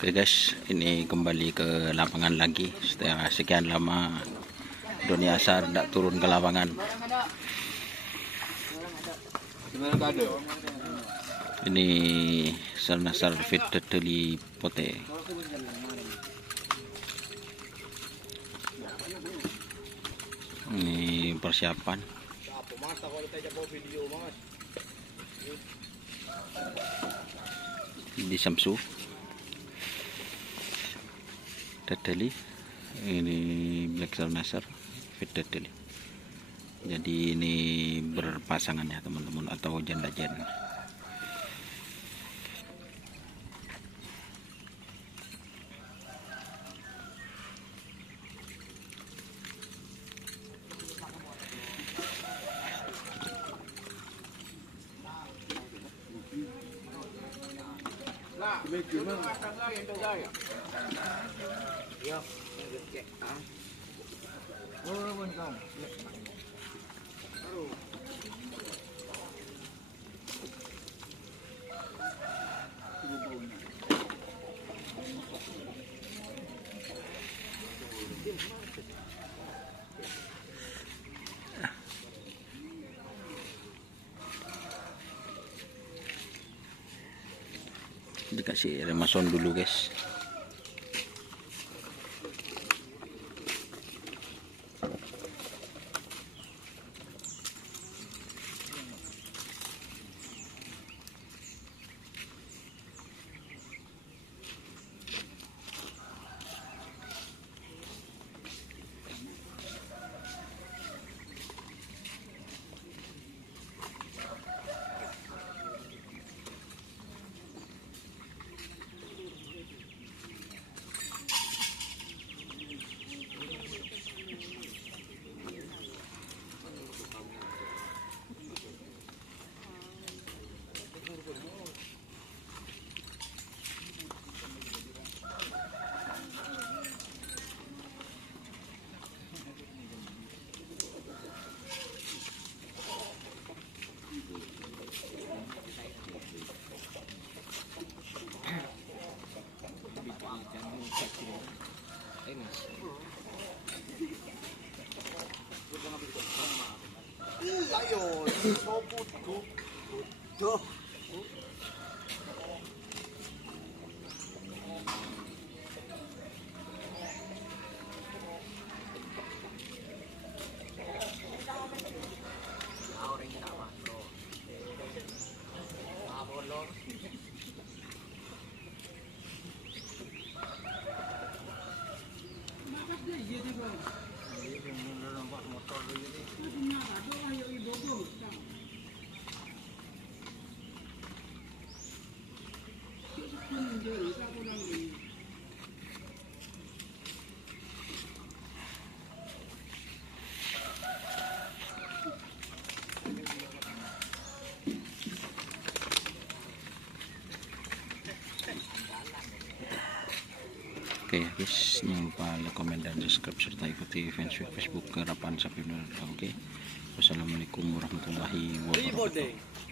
Oke guys, ini kembali ke lapangan lagi setelah sekian lama Doni Asar tidak turun ke lapangan. Ini Sarnasar Fit Dedeli Pote. Ini persiapan di Samsu Dedeli. Ini Black Sarnasar Fit Dedeli. Jadi ini berpasangan ya teman-teman, atau janda-janda. Dikasih remason dulu guys. Oke guys, jangan lupa like, komen, dan subscribe, serta ikuti fanpage Facebook Kerapan Sapi Nur. Oke, wassalamualaikum warahmatullahi wabarakatuh.